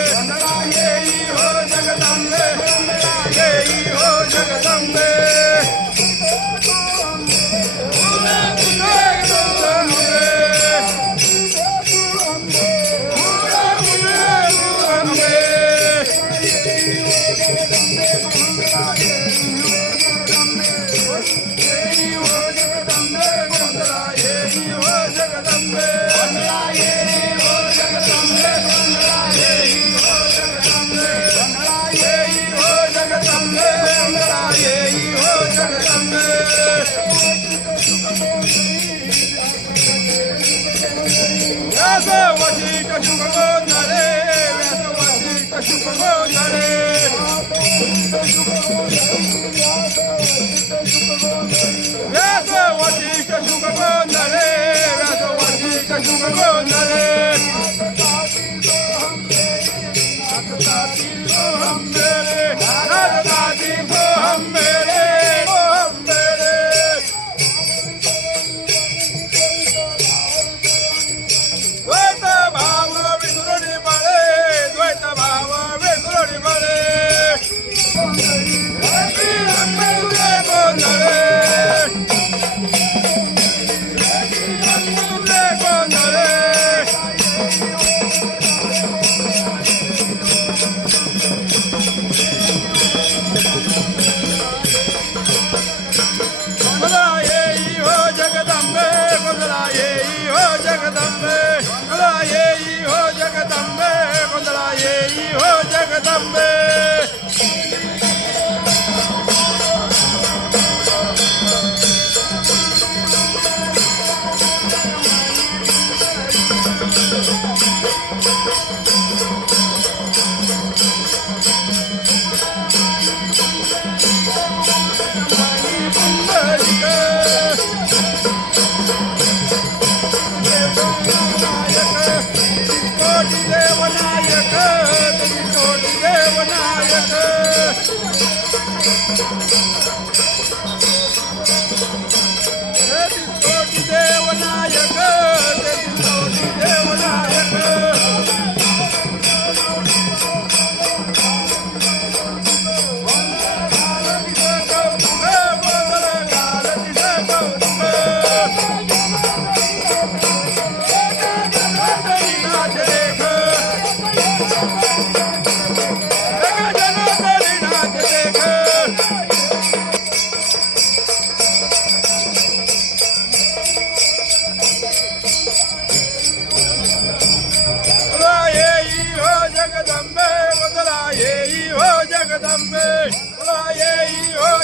येई हो जगदंबे येई हो जगदंबे वशिष्ठ शुभ गोंधळे वशिष्ठ शुभ गोंधळे वशिष्ठ शुभ गोंधळे वशिष्ठ शुभ गोंधळे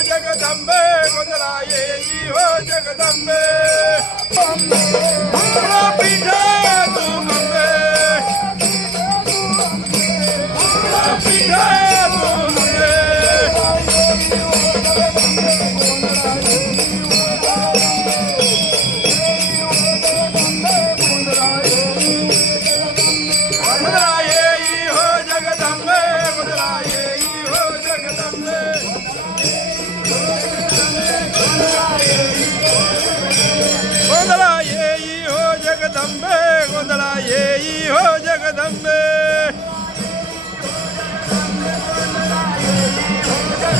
जगदंबे गोंधळा येई हो जगदंबे पीठा तू मंबे पीठा तू मंबे गोंधळा येई हो जगदंबे गोंधळा येई हो जगदंबे गोंधळा येई हो जगदंबे गोंधळा येई हो जगदंबे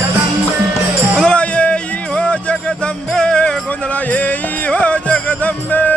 गोंधळा येई हो जगदंबे गोंधळा येई हो जगदंबे